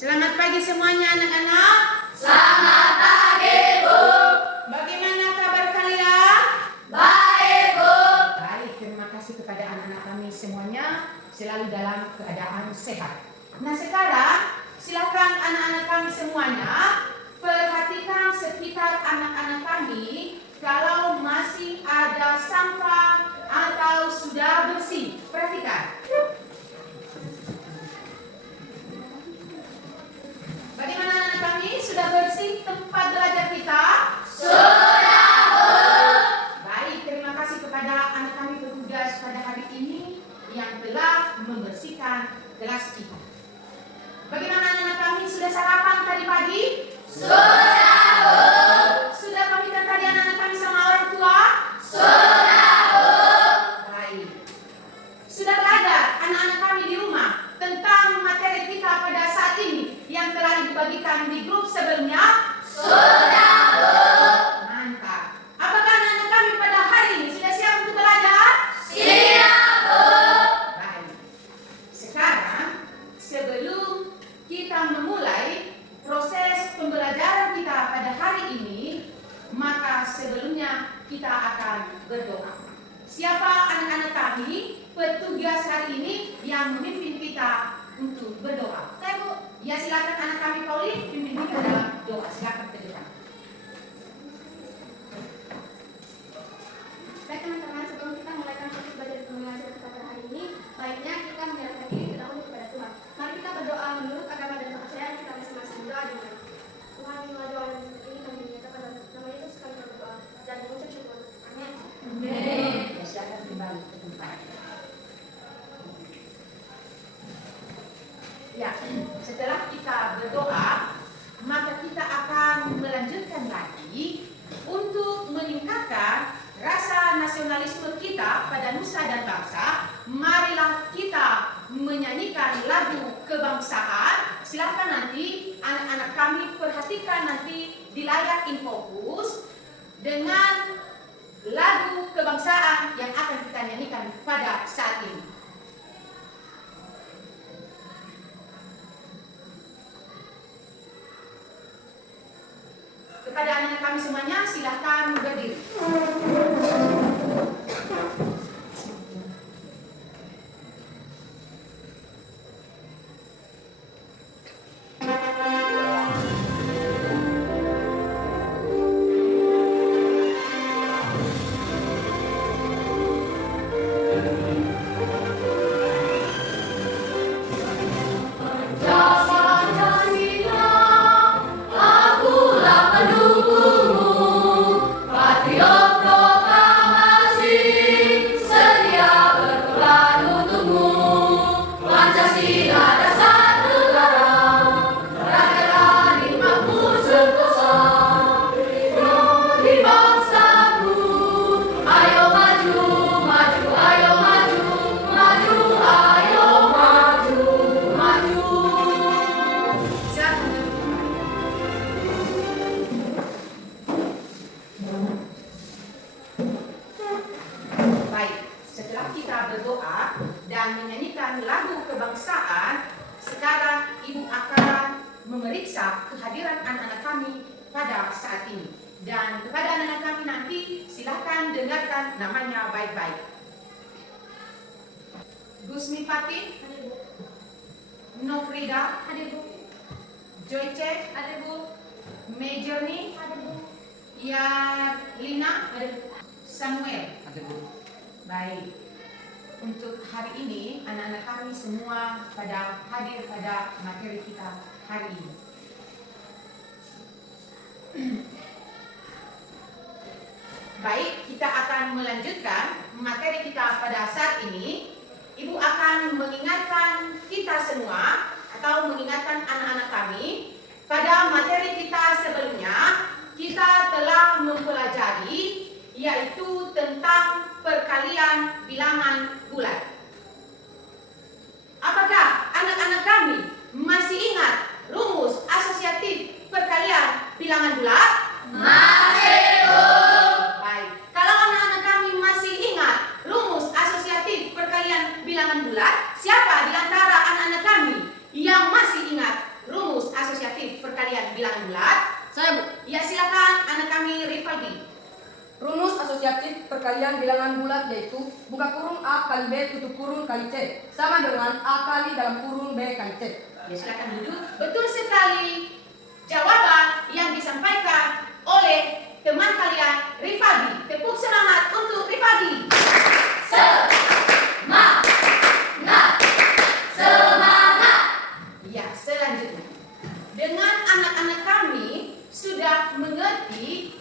Selamat pagi semuanya anak-anak. Selamat pagi, Bu. Bagaimana kabar kalian? Baik, Bu. Baik, terima kasih kepada anak-anak kami semuanya selalu dalam keadaan sehat. Nah sekarang silakan anak-anak kami semuanya perhatikan sekitar anak-anak kami kalau masih ada sampah atau sudah bersih. Perhatikan. Bagaimana anak kami? Sudah bersih tempat belajar kita? Sudah, Bu. Baik, terima kasih kepada anak kami petugas pada hari ini yang telah membersihkan kelas kita. Bagaimana anak kami? Sudah sarapan tadi pagi? Sudah, Bu. Sudah pamitan tadi anak kami sama orang tua? Sudah, Bu. Baik. Sudah belajar anak-anak kami di rumah tentang materi kita pada saat ini yang telah dibagikan di grup sebelumnya? Sudah, Bu. Mantap. Apakah anak-anak kami pada hari ini sudah siap untuk belajar? Siap, Bu. Baik. Sekarang sebelum kita memulai proses pembelajaran kita pada hari ini, maka sebelumnya kita akan berdoa. Siapa anak-anak kami petugas hari ini yang memimpin kita untuk berdoa? Saya Bu, ya silakan anak kami Pauline pimpin kita dalam doa. Silakan ke depan. Baik teman-teman, sebelum kita mulaikan topik belajar kita pada hari ini, baiknya kita menyerahkan diri dahulu kepada Tuhan. Mari kita berdoa menurut agama dan kepercayaan kita masing-masing. Doa dimulai. Tuhan, inilah doa dan ini kami menyatakan pada nama Yesus kami berdoa dan mengucap syukur. Amin. Amin. Ya, silakan kembali ke tempat. Ya, setelah kita berdoa, maka kita akan melanjutkan lagi untuk meningkatkan rasa nasionalisme kita pada nusa dan bangsa. Marilah kita menyanyikan lagu kebangsaan. Silakan nanti anak-anak kami perhatikan nanti di layar Infokus dengan lagu kebangsaan yang akan kita nyanyikan pada saat ini. Kepada anak kami semuanya, silakan berdiri. Akulah pendukungmu, patriot proklamasi, setia berperan untukmu. Pancasila dasar negara, rakyat adil makmur sentosa. Di bangsaku, ayo maju, maju, ayo maju, maju, ayo maju, maju. Silakan. Baik, setelah kita berdoa dan menyanyikan lagu kebangsaan, sekarang Ibu akan memeriksa kehadiran anak-anak kami pada saat ini. Dan kepada anak-anak kami nanti, silakan dengarkan namanya baik-baik. Gusmi Fatih, Hadir Bu. Nofrida, Hadir Bu. Joyce, Hadir Bu. Majorni, Hadir Bu. Lina, Hadir Bu. Samuel. Baik. Untuk hari ini anak-anak kami semua pada hadir pada materi kita hari ini. Baik, kita akan melanjutkan materi kita pada saat ini. Ibu akan mengingatkan kita semua atau mengingatkan anak-anak kami pada materi kita sebelumnya. Kita telah mempelajari yaitu tentang perkalian bilangan bulat. Apakah anak-anak kami masih ingat rumus asosiatif perkalian bilangan bulat? Masih, Bu. Baik. Kalau anak-anak kami masih ingat rumus asosiatif perkalian bilangan bulat, siapa di antara anak-anak kami yang masih ingat rumus Saya, Bu. Ya, silakan anak kami Rivaldi. Rumus asosiatif perkalian bilangan bulat yaitu buka kurung A kali B tutup kurung kali C sama dengan A kali dalam kurung B kali C. Ya, silakan duduk. Betul sekali jawaban yang disampaikan oleh teman kalian Rivaldi. Tepuk semangat untuk Rivaldi. Semangat. Semangat. Ya, selanjutnya. Dengan anak-anak kami sudah mengerti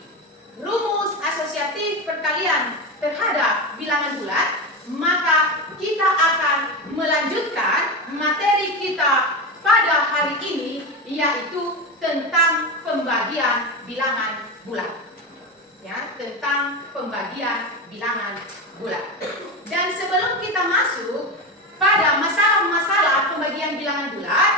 rumus asosiatif perkalian terhadap bilangan bulat, maka kita akan melanjutkan materi kita pada hari ini, yaitu tentang pembagian bilangan bulat. Ya, tentang pembagian bilangan bulat. Dan sebelum kita masuk pada masalah-masalah pembagian bilangan bulat,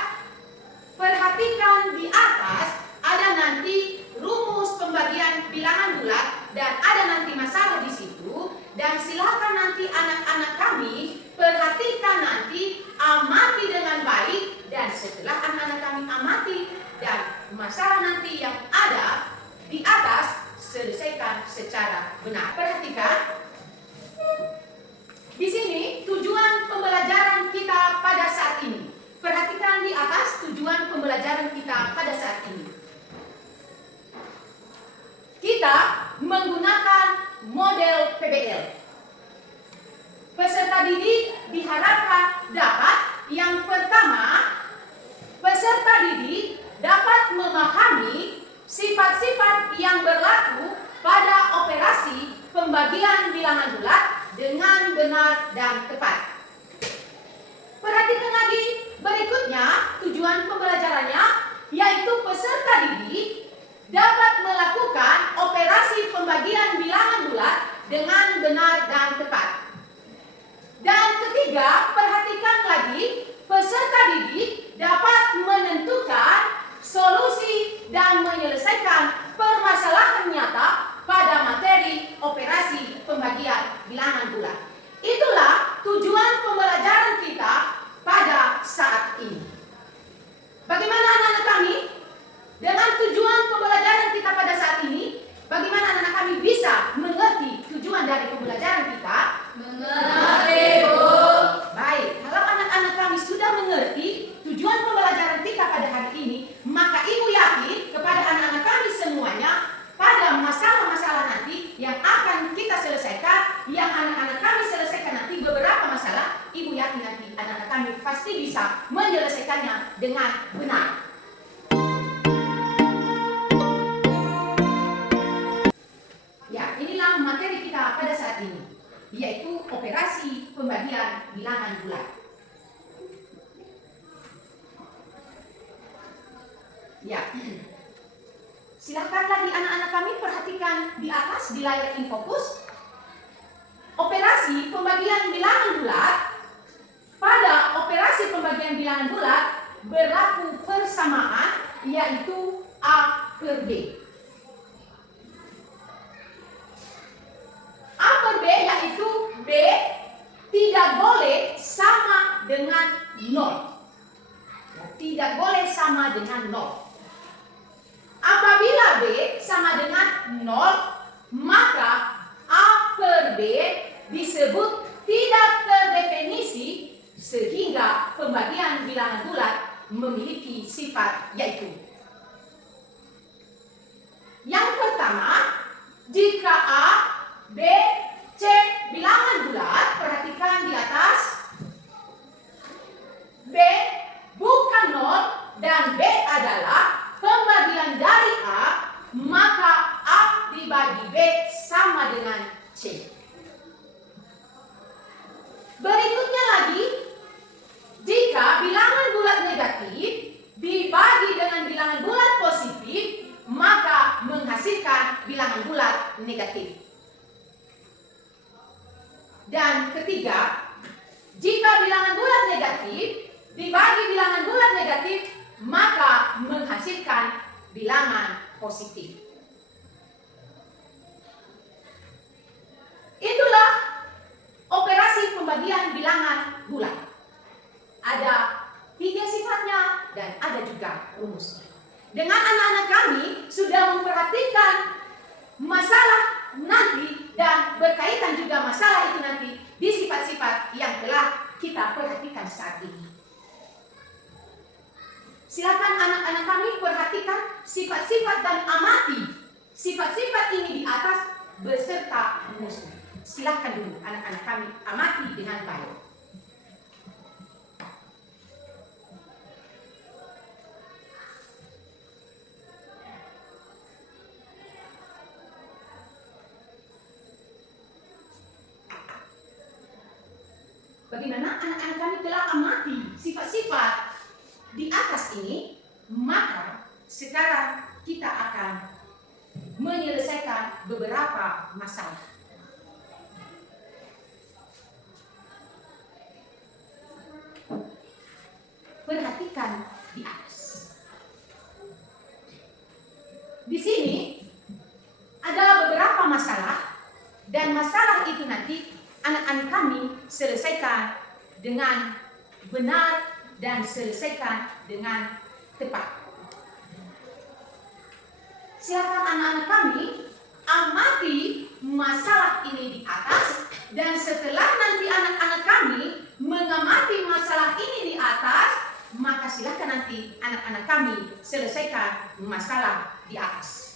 perhatikan di atas ada nanti rumus pembagian bilangan bulat dan ada nanti masalah di situ, dan silakan nanti anak-anak kami perhatikan nanti, amati dengan baik, dan setelah anak-anak kami amati dan masalah nanti yang ada di atas selesaikan secara benar. Perhatikan di sini tujuan pembelajaran kita pada saat ini. Perhatikan di atas tujuan pembelajaran kita pada saat ini. Kita menggunakan model PBL. Peserta didik diharapkan dapat, yang pertama, peserta didik dapat memahami sifat-sifat yang berlaku pada operasi pembagian bilangan bulat dengan benar dan tepat. Perhatikan lagi berikutnya tujuan pembelajarannya, yaitu peserta didik dapat melakukan operasi pembagian bilangan bulat dengan benar dan tepat. Dan ketiga, perhatikan lagi, peserta didik dapat menentukan solusi dan menyelesaikan permasalahan nyata pada materi operasi pembagian bilangan bulat. Itulah tujuan pembelajaran kita pada saat ini. Bagaimana anak-anak kami? Dengan tujuan pembelajaran kita pada saat ini, bagaimana anak-anak kami bisa mengerti tujuan dari pembelajaran kita? Mengerti, Bu. Baik, kalau anak-anak kami sudah mengerti tujuan pembelajaran kita pada hari ini, maka Ibu yakin kepada anak-anak kami semuanya, pada masalah-masalah nanti yang akan kita selesaikan, yang anak-anak kami selesaikan nanti beberapa masalah, Ibu yakin nanti anak-anak kami pasti bisa menyelesaikannya dengan benar. Ya, inilah materi kita pada saat ini, yaitu operasi pembagian bilangan bulat. Ya, silakan lagi anak-anak kami perhatikan di atas di layar infocus. Operasi pembagian bilangan bulat, pada operasi pembagian bilangan bulat berlaku persamaan, yaitu A per B. A per B yaitu B tidak boleh sama dengan 0. Ya, tidak boleh sama dengan 0. Apabila B sama dengan 0, maka A per B disebut tidak terdefinisi sehingga pembagian bilangan bulat memiliki sifat yaitu. Yang pertama, jika A, B, C bilangan bulat, perhatikan di atas, B bukan 0 dan B adalah pembagian dari A, maka A dibagi B sama dengan C. Berikutnya lagi, jika bilangan bulat negatif dibagi dengan bilangan bulat positif, maka menghasilkan bilangan bulat negatif. Dan ketiga, jika bilangan bulat negatif dibagi bilangan bulat negatif, maka menghasilkan bilangan positif. Itulah operasi pembagian bilangan bulat. Ada 3 sifatnya dan ada juga rumusnya. dengan anak-anak kami sudah memperhatikan masalah nanti dan berkaitan juga masalah itu nanti di sifat-sifat yang telah kita perhatikan saat ini. Silakan anak-anak kami perhatikan sifat-sifat dan amati sifat-sifat ini di atas beserta rumusnya. Silakan dulu anak-anak kami amati dengan baik. Bagaimana anak-anak kami telah amati sifat-sifat di atas ini, maka sekarang kita akan menyelesaikan beberapa masalah. Perhatikan di atas. Di sini ada beberapa masalah dan masalah itu nanti anak-anak kami selesaikan dengan benar dan selesaikan dengan tepat. Silakan anak-anak kami amati masalah ini di atas, dan setelah nanti anak-anak kami mengamati masalah ini di atas, maka silakan nanti anak-anak kami selesaikan masalah di atas.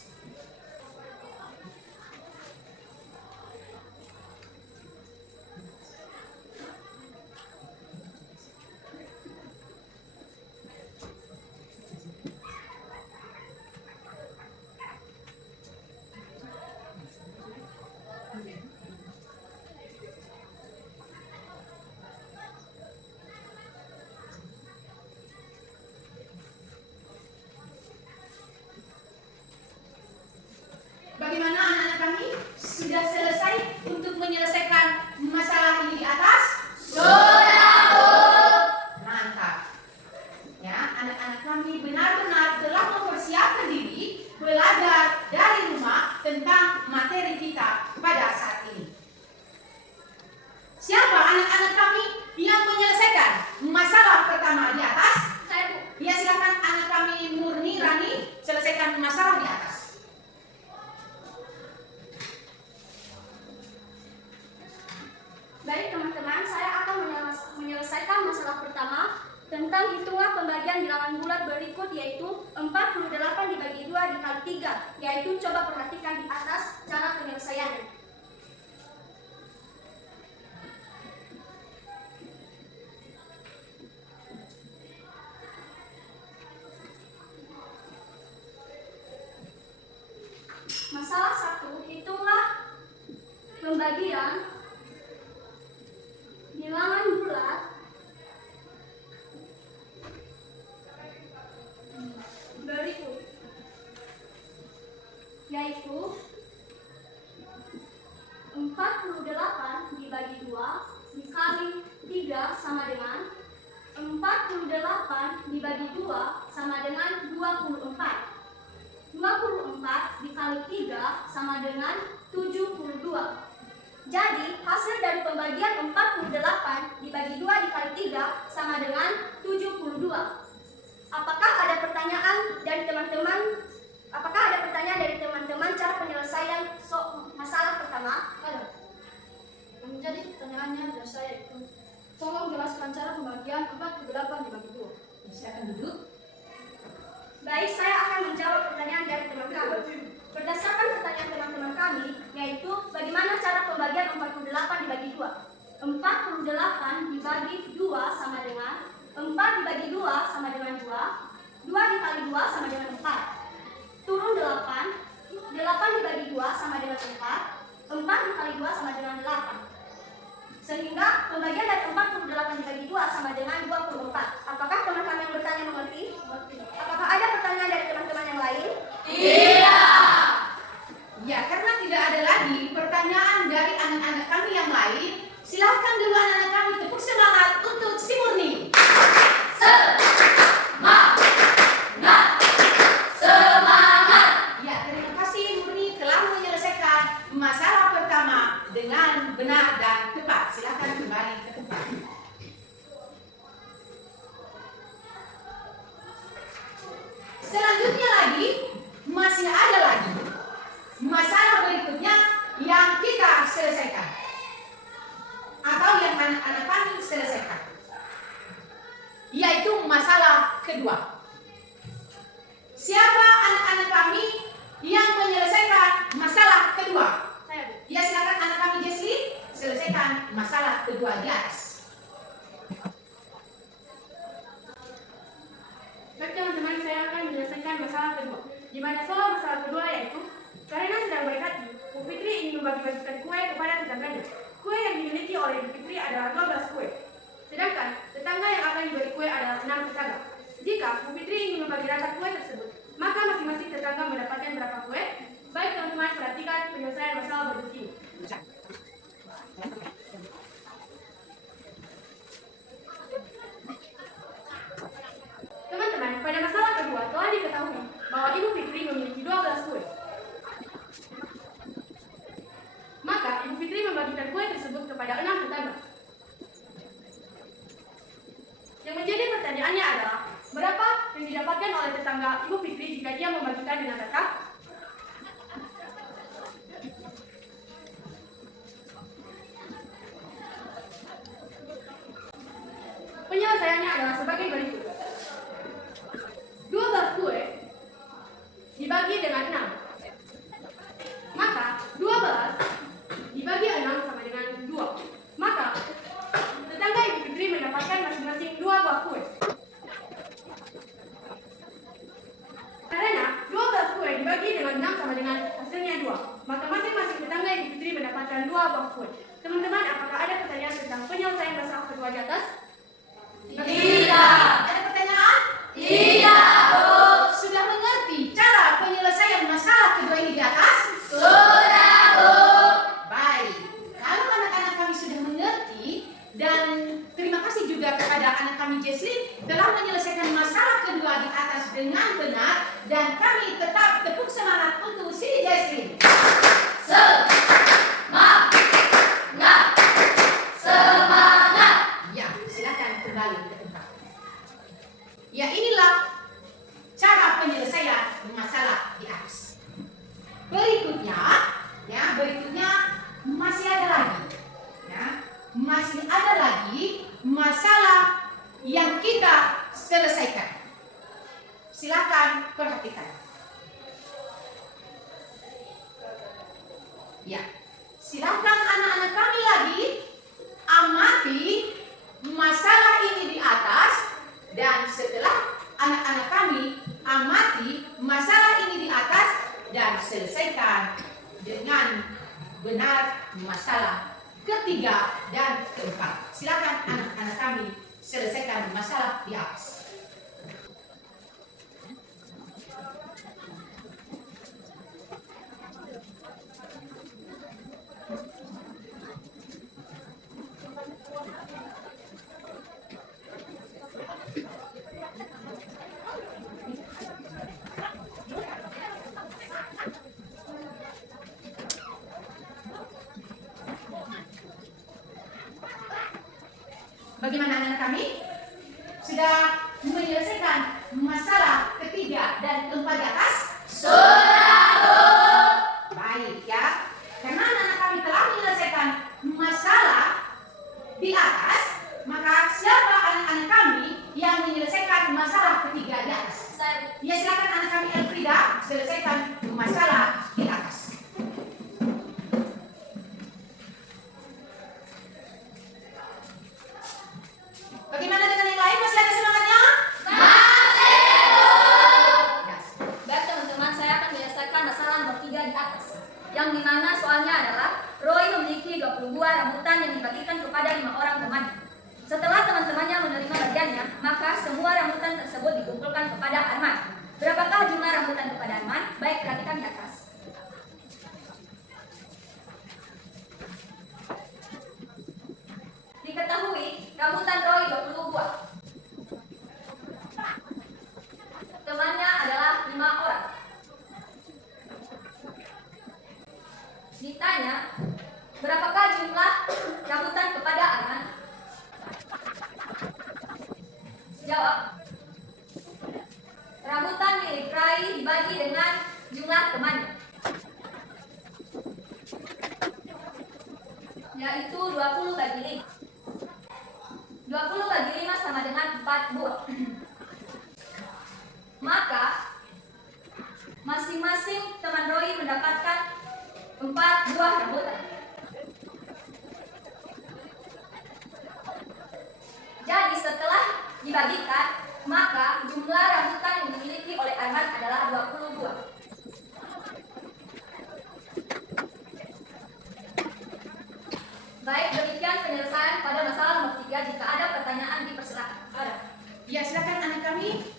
Bagaimana anak-anak kami? Sudah selesai untuk menyelesaikan masalah ini di atas? Sudah, Bu. Mantap. Ya, anak-anak kami benar-benar telah mempersiapkan diri belajar dari rumah tentang materi kita pada saat ini. Siapa anak-anak kami yang menyelesaikan masalah pertama di atas? Saya, Bu. Ya, silakan anak kami Murni, Rani, selesaikan masalah di atas. Baik teman-teman, saya akan menyelesaikan masalah pertama tentang hitungan pembagian bilangan bulat berikut, yaitu 48 dibagi 2 dikali 3, yaitu coba perhatikan di atas cara penyelesaiannya. Masalah 1, hitunglah pembagian bilangan bulat berikut, yaitu 48 dibagi 2 dikali 3 sama dengan 48 dibagi 2 sama dengan 24. 24 dikali 3 sama dengan 72. Jadi, hasil dari pembagian 48 dibagi 2 dikali 3 sama dengan 72. Apakah ada pertanyaan dari teman-teman? Cara penyelesaian masalah pertama? Ada. Yang menjadi pertanyaannya dari saya itu, tolong jelaskan cara pembagian 48 dibagi 2. Silakan duduk. Baik, saya akan menjawab pertanyaan dari teman-teman. Berdasarkan pertanyaan teman-teman kami, yaitu bagaimana cara pembagian 48 dibagi 2. 48 dibagi 2 sama dengan 4 dibagi 2 sama dengan 2. 2 dikali 2 sama dengan 4. Turun 8. 8 dibagi 2 sama dengan 4. 4 dikali 2 sama dengan 8. Sehingga pembagian dari 48 dibagi 2 sama dengan 24. Apakah teman-teman yang bertanya mengerti? Apakah ada pertanyaan dari teman-teman yang lain? Tidak. Ya, karena tidak ada lagi pertanyaan dari anak-anak kami yang lain, silakan dulu anak-anak kami tepuk semangat untuk si Murni. Semangat. Ya, terima kasih Murni telah menyelesaikan masalah pertama dengan benar dan tepat. Silakan kembali ke tempat. masalah kedua. Siapa anak-anak kami yang menyelesaikan masalah kedua? Saya, Bu. Ya, silakan anak kami Jesli selesaikan masalah kedua di atas. Baik teman-teman, saya akan menyelesaikan masalah kedua. Di mana soal masalah kedua yaitu, karena sedang baik hati, Bu Fitri ingin membagi-bagikan kue kepada tetangganya. Kue yang dimiliki oleh Bu Fitri adalah 12 kue. Sedangkan tetangga yang akan diberi kue adalah 6 tetangga. Jika Bu Fitri ingin membagi rata kue tersebut, maka masing-masing tetangga mendapatkan berapa kue? Baik teman-teman, perhatikan penyelesaian masalah berikut ini. Teman-teman, pada masalah kedua telah diketahui bahwa Ibu Fitri memiliki 12 kue. Maka Ibu Fitri membagikan kue tersebut kepada 6 tetangga. Yang menjadi pertanyaannya adalah, berapa yang didapatkan oleh tetangga Ibu Fitri jika dia membagikan dengan rata? Penyelesaiannya adalah sebagai berikut. 12 kue dibagi dengan 6. Maka 12 dibagi 6 sama dengan 2. Maka tetangga Ibu Fitri mendapatkan masing-masing 2 buah kue. Karena 12 kue dibagi dengan 6 sama dengan hasilnya 2. Maka masing-masing tetangga Ibu Fitri mendapatkan 2 buah kue. Teman-teman, apakah ada pertanyaan tentang penyelesaian masalah kedua di atas? Tidak. Ada pertanyaan? Tidak, Bu. Sudah mengerti cara penyelesaian masalah kedua ini di atas? Sudah, Bu. Baik, kalau anak-anak kami sudah mengerti, dan terima kasih juga kepada anak kami Jesli telah menyelesaikan masalah kedua di atas dengan benar, dan kami tetap tepuk semangat untuk si Jesli. Semangat. Semangat. Ya, silakan kembali ke tempat. Ya, inilah cara penyelesaian masalah di atas. Berikutnya masih ada lagi. Ya, masih ada lagi masalah yang kita selesaikan. Silakan perhatikan. Ya, silakan anak-anak kami lagi amati masalah ini di atas, dan setelah anak-anak kami amati masalah ini di atas dan selesaikan dengan benar masalah ketiga dan keempat. Silakan anak-anak kami selesaikan masalah di atas. Bagaimana anak kami? Sudah menyelesaikan masalah ketiga dan keempat di atas? Sudah, Bu. Baik ya. Karena anak-anak kami telah menyelesaikan masalah di atas, maka siapa anak-anak kami yang menyelesaikan masalah ketiga di atas? Saya. Ya, silakan anak kami Elfrida selesaikan masalah di atas. Bagaimana dengan yang lain? Masih ada semangatnya? Masih, Bu. Yes. Baik teman-teman, saya akan menyelesaikan masalah nomor 3 di atas. Yang dimana soalnya adalah Roy memiliki 20 buah rambutan yang dibagikan kepada 5 orang temannya. Setelah teman-temannya menerima bagiannya, maka semua rambutan tersebut dikumpulkan kepada Arman. Berapakah jumlah rambutan kepada Arman? Baik, perhatikan di atas. Diketahui rambutan Roy 20 buah. Temannya adalah 5 orang. Ditanya, berapakah jumlah rambutan kepada Arman? Jawab, rambutan milik Rai dibagi dengan jumlah temannya, yaitu 20 bagi 5. 20 bagi 5 sama dengan 4 buah. Maka masing-masing teman Roy mendapatkan 4 buah rambutan. Jadi setelah dibagikan, maka jumlah rambutan yang dimiliki oleh Arman adalah 20 buah. Baik, demikian penyelesaian pada masalah nomor 3. Jika ada pertanyaan, dipersilakan. Ada. Ya, silakan anak kami.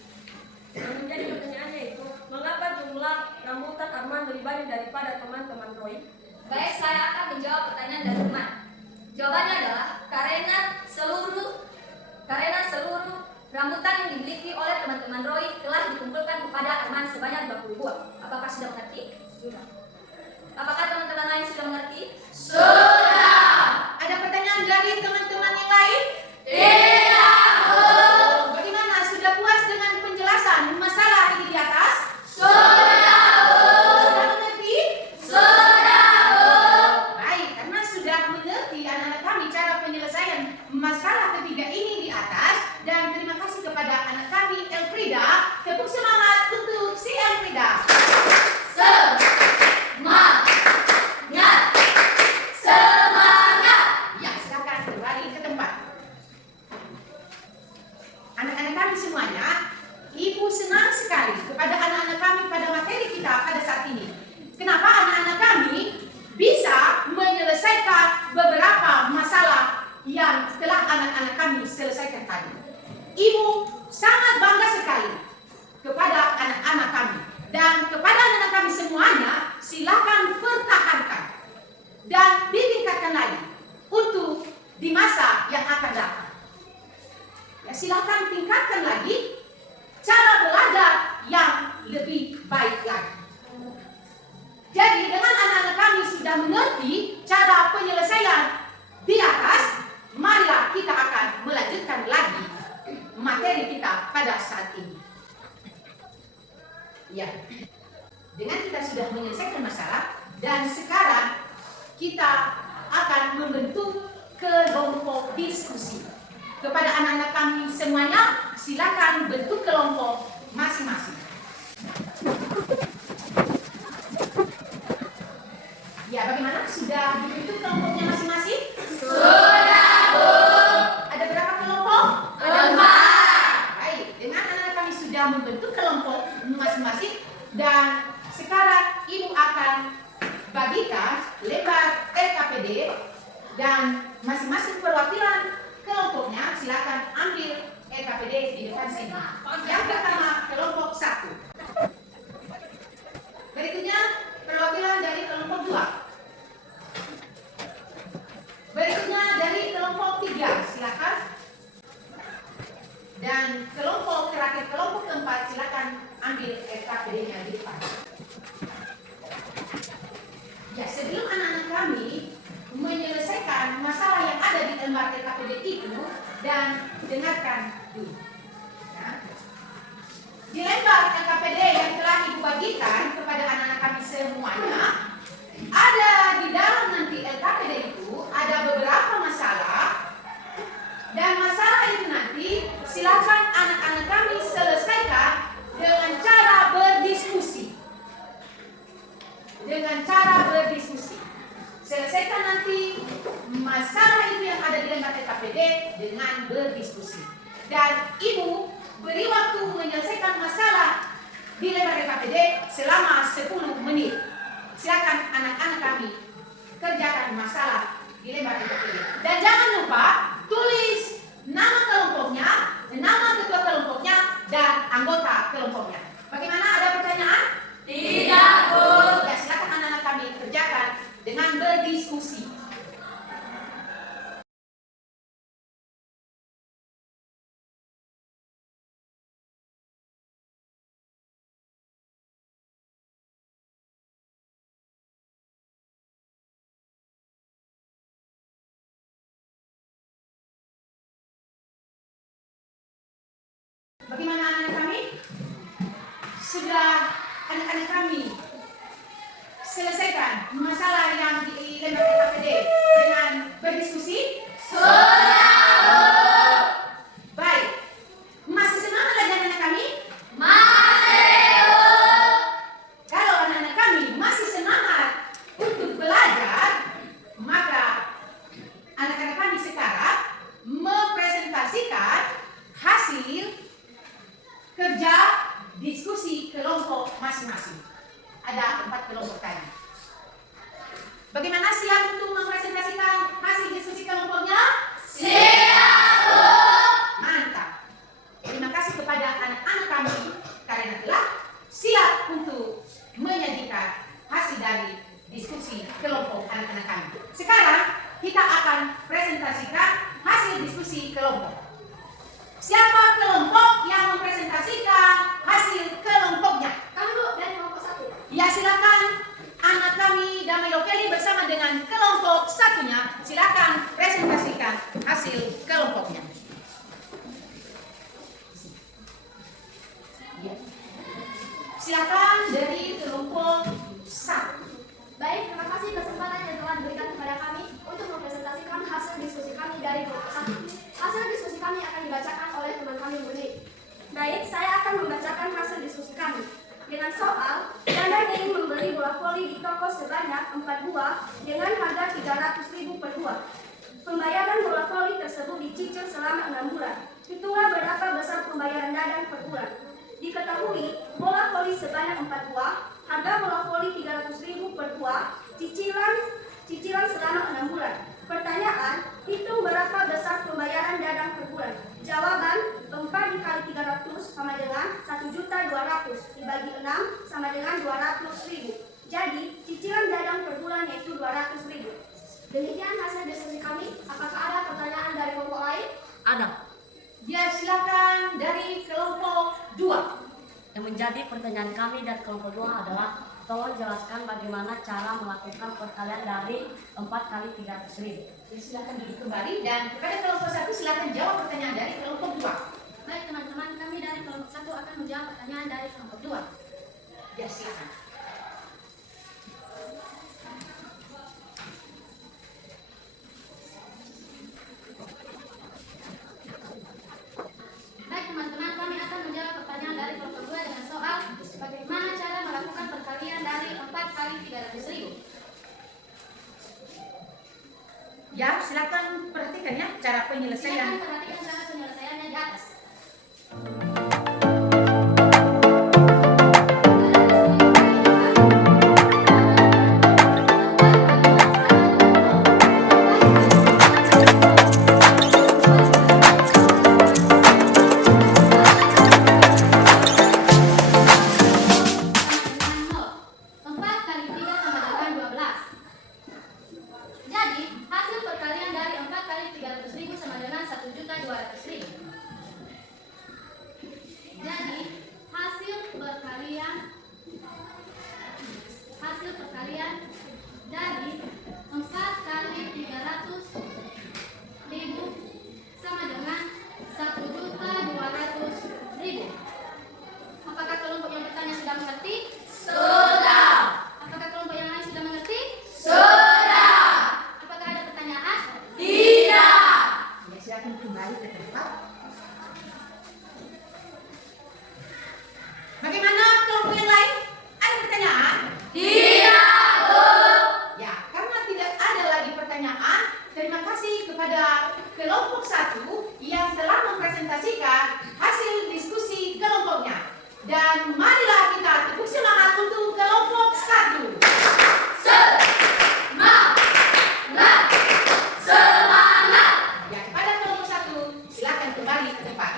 Yang menjadi pertanyaannya itu, mengapa jumlah rambutan Arman lebih banyak daripada teman-teman Roy? Baik, saya akan menjawab pertanyaan dari teman. Jawabannya adalah karena seluruh rambutan yang dimiliki oleh teman-teman Roy telah dikumpulkan kepada Arman sebanyak 20 buah. Apakah sudah mengerti? Sudah. Apakah teman-teman lain sudah mengerti? Ada pertanyaan dari teman-teman yang lain? Bagaimana? Sudah puas dengan penjelasan masalah ini di atas? Sudah mengerti? Baik, karena sudah mengerti anak-anak kami cara penyelesaian masalah ketiga ini di atas, dan terima kasih kepada anak kami Elfrida. Tepuk semangat untuk si Elfrida. Ya, silakan kembali ke tempat. Anak-anak kami semuanya, Ibu senang sekali kepada anak-anak kami pada materi kita pada saat ini. Kenapa anak-anak kami bisa menyelesaikan beberapa masalah yang telah anak-anak kami selesaikan tadi. Ibu sangat bangga sekali kepada anak-anak kami. Dan kepada anak-anak kami semuanya, silakan pertahankan dan ditingkatkan lagi untuk di masa yang akan datang. Ya, silakan tingkatkan lagi cara belajar yang lebih baik lagi. Jadi dengan anak-anak kami sudah mengerti cara penyelesaian di atas, marilah kita akan melanjutkan lagi materi kita pada saat ini. Ya, dengan kita sudah menyelesaikan masalah dan sekarang kita akan membentuk kelompok diskusi. Kepada anak-anak kami semuanya, silakan bentuk kelompok masing-masing. Ya, bagaimana? Sudah dibentuk kelompoknya masing-masing? Ada berapa kelompok? 4. Baik, dengan anak-anak kami sudah membentuk kelompok masing-masing, dan sekarang Ibu akan bagikan lembar RKPD, dan masing-masing perwakilan kelompoknya silakan ambil RKPD di depan sini. Yang pertama kelompok 1. Berikutnya perwakilan dari kelompok 2. Berikutnya dari kelompok 3, silakan. Dan kelompok terakhir, kelompok keempat, silakan ambil RKPD-nya di depan. Ya, sebelum anak-anak kami menyelesaikan masalah yang ada di lembar RKPD itu, dan dengarkan dulu. Ya. Di lembar RKPD yang telah Ibu bagikan kepada anak-anak kami semuanya, ada di dalam nanti RKPD itu ada beberapa masalah, dan masalah itu nanti silakan anak-anak kami selesaikan dengan cara berdiskusi. Selesaikan nanti masalah itu yang ada di lembar RKPD dengan berdiskusi. Dan Ibu beri waktu menyelesaikan masalah di lembar RKPD selama 10 menit. Silakan anak-anak kami kerjakan masalah di lembar RKPD. Dan jangan lupa tulis nama kelompoknya, nama ketua kelompoknya, dan anggota kelompoknya. Bagaimana, ada pertanyaan? Tidak, Bu. Ya, silakan anak-anak kami kerjakan dengan berdiskusi. Bagaimana anak-anak kami? Sudah anak-anak kami selesaikan masalah yang di lembar RKPD dengan berdiskusi? Baik. Masih senang masing-masing. Ada 4 kelompok tadi. Bagaimana siap untuk mempresentasikan hasil diskusi kelompoknya? Siap, Bu. Mantap. Terima kasih kepada anak-anak kami karena telah siap untuk menyajikan hasil dari diskusi kelompok anak-anak kami. Sekarang kita akan presentasikan hasil diskusi kelompok. Siapa kelompok yang mempresentasikan hasil kelompoknya? Kami Bu dari kelompok 1. Ya, silakan anak kami Damai Lokeli bersama dengan kelompok satunya. Silakan presentasikan hasil kelompoknya. Ya. Silakan dari kelompok 1. Baik, terima kasih kesempatan yang telah diberikan kepada kami untuk mempresentasikan hasil diskusi kami dari kelompok 1. Hasil diskusi kami akan dibacakan oleh teman kami Murni. Baik, saya akan membacakan hasil diskusi kami. Dengan soal, Anda ingin membeli bola voli di toko sebanyak 4 buah dengan harga 300.000 per buah. Pembayaran bola voli tersebut dicicil selama 6 bulan. Hitunglah berapa besar pembayaran dadang per bulan. Diketahui, bola voli sebanyak 4 buah, harga bola voli 300.000 per buah, cicilan selama 6 bulan. Pertanyaan, hitung berapa besar pembayaran dadang per bulan. Jawaban, 4 dikali 300 sama dengan 1.200.000 dibagi 6 sama dengan 200.000. Jadi, cicilan dadang per bulan yaitu 200.000. Demikian hasil diskusi kami. Apakah ada pertanyaan dari kelompok lain? Ada. Ya, silakan dari kelompok 2. Yang menjadi pertanyaan kami dari kelompok 2 adalah tolong jelaskan bagaimana cara melakukan perkalian dari 4 kali 300.000. Ya, silakan duduk kembali dan kepada kelompok 1 silakan jawab pertanyaan dari kelompok 2. Baik teman-teman, kami dari kelompok 1 akan menjawab pertanyaan dari kelompok 2. Ya, silakan. Baik teman-teman, kami akan menjawab pertanyaan dari kelompok 2 dengan soal bagaimana cara melakukan perkalian dari 4 kali 300.000. Ya, silakan perhatikan ya cara penyelesaian. Silakan perhatikan cara penyelesaiannya di atas. Apakah kelompok yang bertanya sudah mengerti? Sudah. Apakah kelompok yang lain sudah mengerti? Sudah. Apakah ada pertanyaan? Tidak. Ya, silakan kembali ke tempat. Bagaimana kelompok yang lain? Ada pertanyaan? Tidak, Bu. Ya, karena tidak ada lagi pertanyaan, terima kasih kepada kelompok 1 yang telah mempresentasikan hasil diskusi kelompoknya. Dan marilah kita tepuk semangat untuk kelompok 1. Semangat. Semangat. Ya, kepada kelompok 1, silakan kembali ke tempat.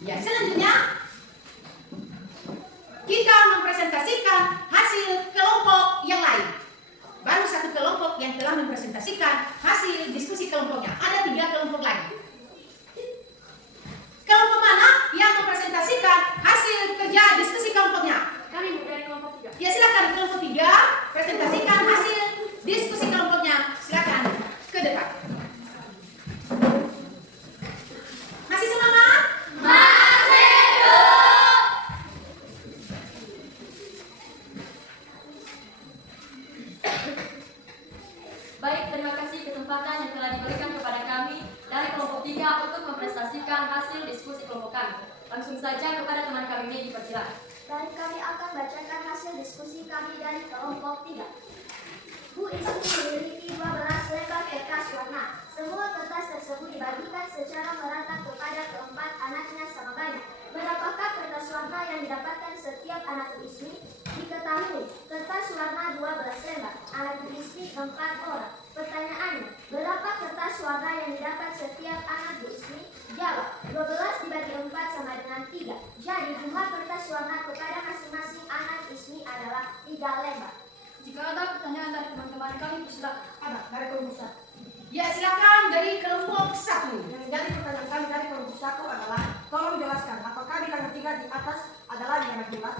Ya, selanjutnya kita mempresentasikan hasil kelompok yang lain. Baru 1 kelompok yang telah mempresentasikan hasil diskusi kelompoknya. Ada 3 kelompok lagi. Kelompok mana yang mempresentasikan hasil kerja diskusi kelompoknya? Kami dari kelompok 3. Ya, silakan kelompok 3 presentasikan hasil diskusi kelompoknya. Silakan ke depan. Masih semangat? Masih, Bu. Baik, terima kasih kesempatan yang telah diberikan kepada kami dari kelompok 3 untuk mempresentasikan hasil diskusi kelompok kami. Langsung saja kepada teman kami ini dipersilakan. Dan kami akan bacakan hasil diskusi kami dari kelompok 3. Bu Ismi memiliki 12 anak ISMI diketahui kertas warna 12 lembar, alat ISMI 4 orang. Pertanyaannya, berapa kertas warna yang didapat setiap anak ISMI? Jawab, 12 dibagi 4 sama dengan 3. Jadi jumlah kertas warna kepada masing-masing anak ISMI adalah 3 lembar. Jika ada pertanyaan dari teman-teman kami, silakan. Ada dari kelompok 1. Ya, silakan dari kelompok 1. Yang menjadi pertanyaan kami dari kelompok 1 adalah, tolong jelaskan apakah bilangan 3 di atas adalah bilangan bulat?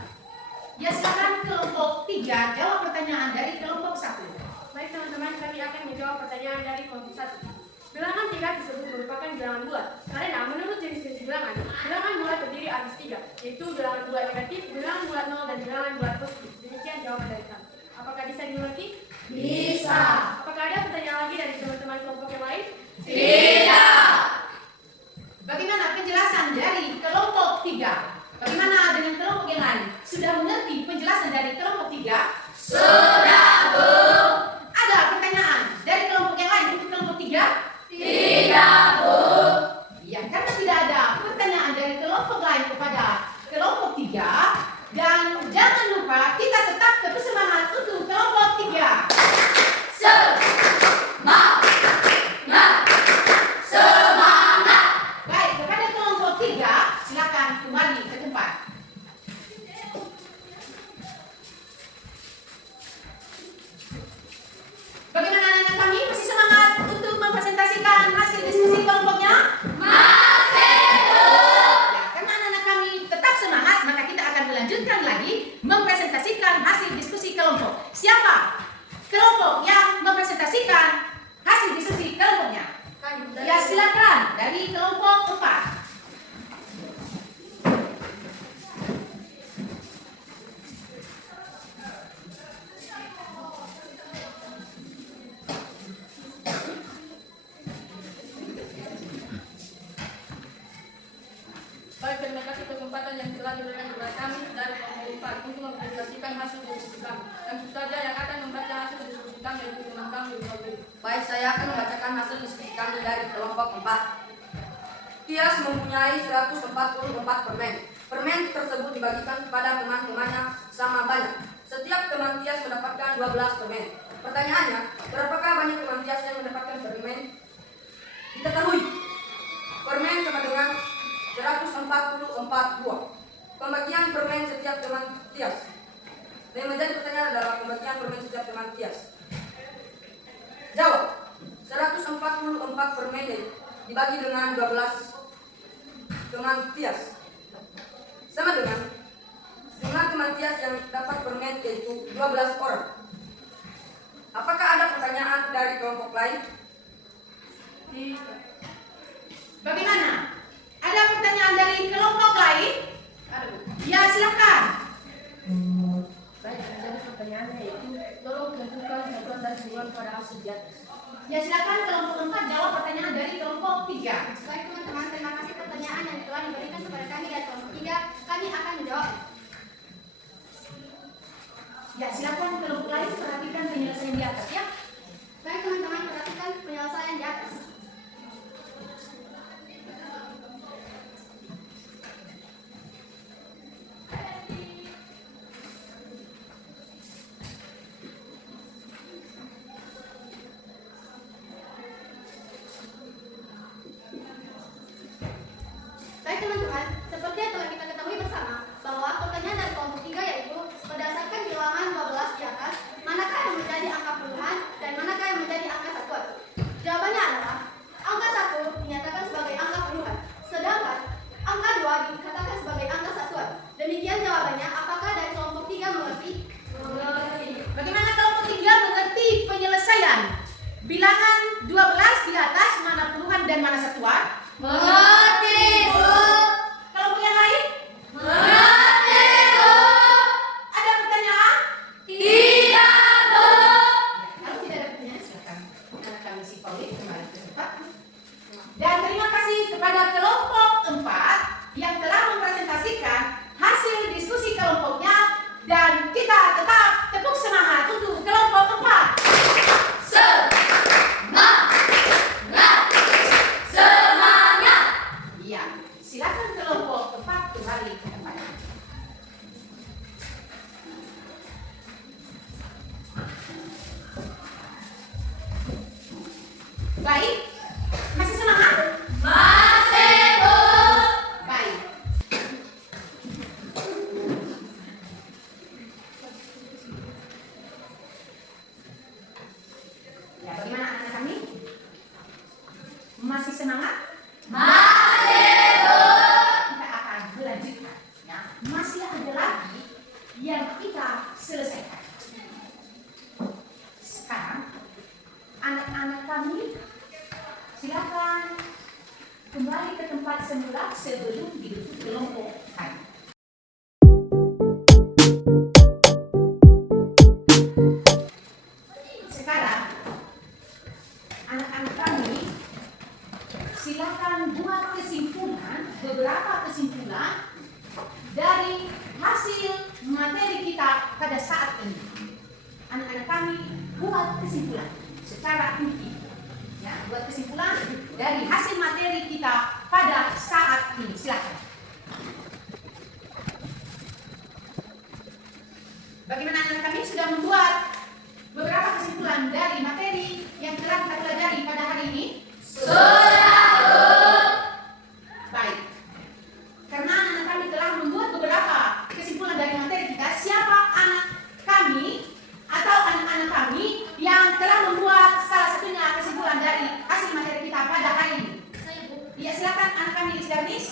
Ya, silakan kelompok 3 jawab pertanyaan dari kelompok 1. Baik teman-teman, kami akan menjawab pertanyaan dari kelompok 1. Bilangan 3 disebut merupakan bilangan bulat karena menurut jenis-jenis bilangan, bilangan bulat terdiri atas 3, yaitu bilangan bulat negatif, bilangan bulat 0, dan bilangan bulat positif. Demikian jawaban dari kami. Apakah bisa dimengerti? Bisa. Apakah ada pertanyaan lagi dari teman-teman kelompok yang lain? Tidak. Bagaimana penjelasan dari kelompok 3? Bagaimana dengan kelompok yang lain? Sudah mengerti penjelasan dari kelompok 3? Sudah, Bu. Ada pertanyaan dari kelompok yang lain untuk kelompok 3? Tidak, Bu. Ya, karena tidak ada pertanyaan dari kelompok lain kepada kelompok 3, dan jangan lupa kita tetap bersemangat untuk kelompok 3. Semangat. Baik, kepada kelompok 3, silakan kembali ke tempat. Bagaimana anak kami? Masih semangat untuk mempresentasikan hasil diskusi kelompoknya? Masih, Bu. Ya, karena anak kami tetap semangat, maka kita akan melanjutkan lagi mempresentasikan hasil diskusi kelompok. Siapa kelompok yang mempresentasikan hasil diskusi kelompoknya? Ya, silakan dari kelompok 4. Baik, terima kasih kesempatan yang telah diberikan kepada kami dari kelompok 4 untuk mempresentasikan hasil diskusi kami. Tentu saja yang akan membaca hasil diskusi kami yaitu teman kami. Baik, saya akan membacakan hasil diskusi kami dari kelompok 4. Tias mempunyai 144 permen. Permen tersebut dibagikan kepada teman-temannya sama banyak. Setiap teman Tias mendapatkan 12 permen. Pertanyaannya, berapakah banyak teman Tias yang mendapatkan permen? Diketahui, permen sama dengan 144 buah. Pembagian permen setiap teman Tias. Yang menjadi pertanyaan adalah pembagian permen setiap teman Tias. Jawab, 144 permen dibagi dengan 12 teman Tias, sama dengan jumlah teman Tias yang dapat permen yaitu 12 orang. Apakah ada pertanyaan dari kelompok lain? Bagaimana? Ada pertanyaan dari kelompok lain? Ada, Bu. Ya, silakan. Baik, jadi pertanyaannya yaitu tolong tentukan satuan dan hubungan pada hasil di atas. Ya, silakan kelompok 4 jawab pertanyaan dari kelompok 3. Baik teman-teman, terima kasih pertanyaan yang telah diberikan kepada kami dari kelompok 3. Kami akan menjawab. Ya, silakan kelompok lain perhatikan penyelesaian di atas ya. Baik teman-teman, perhatikan penyelesaian di atas. Baik teman-teman, seperti yang telah kita ketahui bersama bahwa pertanyaan dari kelompok 3 yaitu berdasarkan bilangan 12 di atas, manakah yang menjadi angka puluhan dan manakah yang menjadi angka satuan? Jawabannya adalah angka 1 dinyatakan sebagai angka puluhan, sedangkan angka 2 dikatakan sebagai angka satuan. Demikian jawabannya. Apakah dari kelompok 3 mengerti? Mengerti. Bagaimana kelompok 3 mengerti penyelesaian bilangan 12 di atas, mana puluhan dan mana satuan? Mengerti, Bu. Kelompok yang lain? Mengerti, Bu. Ada pertanyaan? Tidak, Bu. Kalau tidak ada pertanyaan, silakan anak kami si Pauline kembali ke tempat. Dan terima kasih kepada kelompok 4 yang telah mempresentasikan hasil diskusi kelompoknya, dan kita tetap tepuk semangat untuk kelompok 4. Semangat. Semangat. Baik, masih semangat? Masih, Bu. Baik. Ya, bagaimana anak-anak kami? Masih semangat? Masih, Bu. Kita akan melanjutkan. Ya, masih ada lagi yang kita selesaikan. Sekarang, anak-anak kami silakan kembali ke tempat semula sebelum dibentuk kelompok tadi. Sekarang, anak-anak kami silakan buat kesimpulan, beberapa kesimpulan dari hasil materi kita pada saat ini. Anak-anak kami buat kesimpulan secara individu. Ya, buat kesimpulan dari hasil materi kita pada saat ini. Silakan. Bagaimana anak kami sudah membuat beberapa kesimpulan dari materi yang telah kita pelajari pada hari ini? Sudah, Bu. Baik. Karena anak kami telah membuat beberapa kesimpulan dari materi kita, siapa anak kami atau anak-anak kami yang telah membuat salah satunya kesimpulan dari hasil materi kita pada hari ini? Saya, Bu. Ya, silakan anak kami Darnis.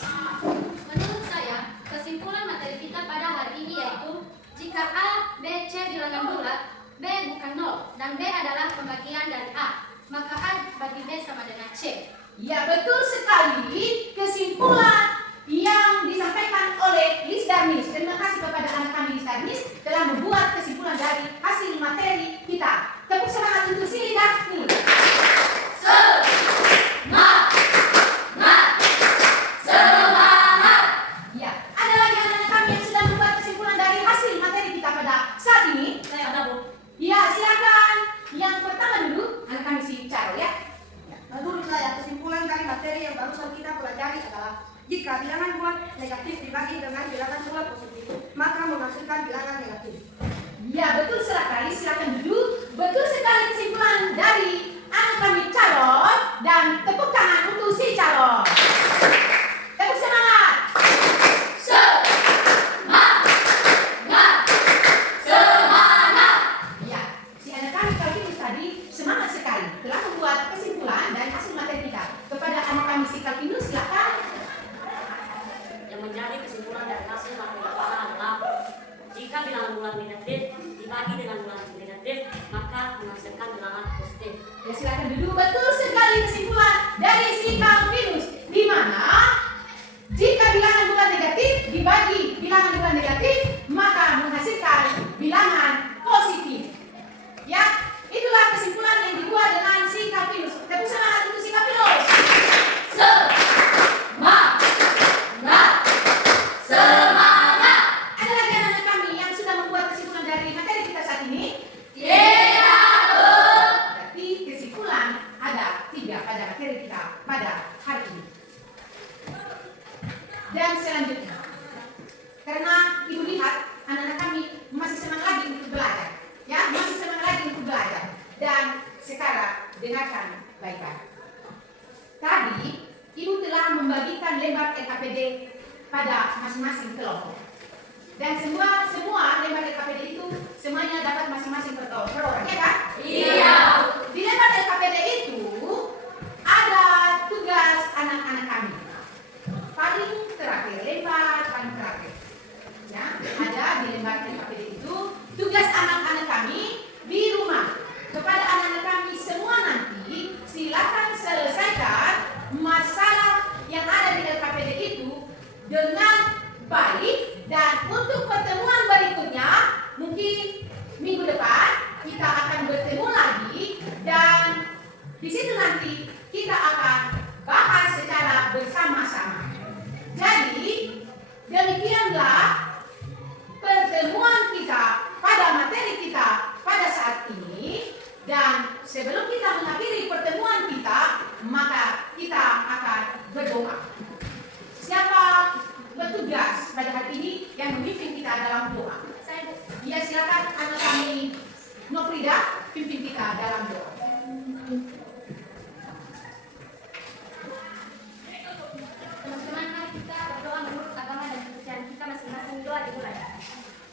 Menurut saya, kesimpulan materi kita pada hari ini yaitu jika A, B, C bilangan bulat, B bukan 0, dan B adalah pembagian dari A, maka A bagi B sama dengan C. Ya, betul sekali kesimpulan yang disampaikan oleh Lis Darnis. Terima kasih kepada anak kami Lis Darnis telah membuat kesimpulan dari hasil materi kita. Tepuk semangat untuk si Darnis. Semangat. Ya, ada lagi anak-anak kami yang sudah membuat kesimpulan dari hasil materi kita pada saat ini. Saya ada, Bu. Ya, silakan. Yang pertama dulu, anak kami si Caro ya. Menurut saya, kesimpulan dari materi yang barusan kita pelajari adalah jika bilangan bulat negatif dibagi dengan bilangan bulat positif, maka menghasilkan bilangan negatif. Ya, betul sekali. Silakan duduk. Betul sekali kesimpulan dari anak kami Calon, dan tepuk tangan untuk si Calon. Tepuk semangat. Semangat. Ya, si anak kami Calvinus tadi semangat sekali telah membuat kesimpulan dari hasil materi kita. Kepada anak kami si Calvinus, silakan. Yang menjadi kesimpulan dari hasil materi kita adalah jika bilangan bulat negatif dibagi dengan bilangan negatif, maka menghasilkan bilangan positif. Ya, silakan duduk. Betul sekali kesimpulan dari si Calvinus, di mana jika bilangan bulat negatif dibagi bilangan bulat negatif, maka menghasilkan bilangan positif. Ya, itulah kesimpulan yang dibuat dengan si Calvinus. Tepuk semangat untuk si Calvinus. Semangat. Ada lagi anak-anak kami yang sudah membuat kesimpulan dari materi kita saat ini? Tidak, Bu. Berarti kesimpulan ada 3 pada materi kita pada hari ini. Dan selanjutnya, karena ibu lihat anak-anak kami masih semangat lagi untuk belajar, ya, masih semangat lagi untuk belajar. Dan sekarang dengarkan baik-baik. Tadi ibu telah membagikan lembar LKPD pada masing-masing kelompok. Dan semua lembar LKPD itu semuanya dapat masing-masing per orang, ya kan? Iya. Di lembar LKPD itu ada tugas anak-anak kami. Paling terakhir, lembar paling terakhir. Ya, ada di lembar LKPD itu tugas anak-anak kami di rumah. Kepada anak-anak kami semua nanti silakan selesaikan masalah yang ada di LKPD itu dengan baik, dan untuk pertemuan berikutnya mungkin minggu depan kita akan bertemu lagi, dan di situ nanti kita akan bahas secara bersama-sama. Jadi demikianlah pertemuan kita pada materi kita pada saat ini, dan sebelum kita mengakhiri pertemuan kita, maka kita akan berdoa. Siapa bertugas pada hari ini yang memimpin kita dalam doa? Saya, Bu. Ya, silakan anak kami Nofrida pimpin kita dalam doa. dimulai.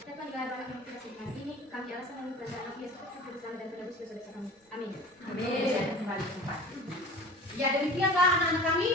Kita dengan banyak motivasi dengan ini, kami alasan meminta anak Yesus Kristus bersama dan tebus dosa-dosa kami. Amin. Amin. Kembali ke tempat. Ya demikianlah anak-anak kami,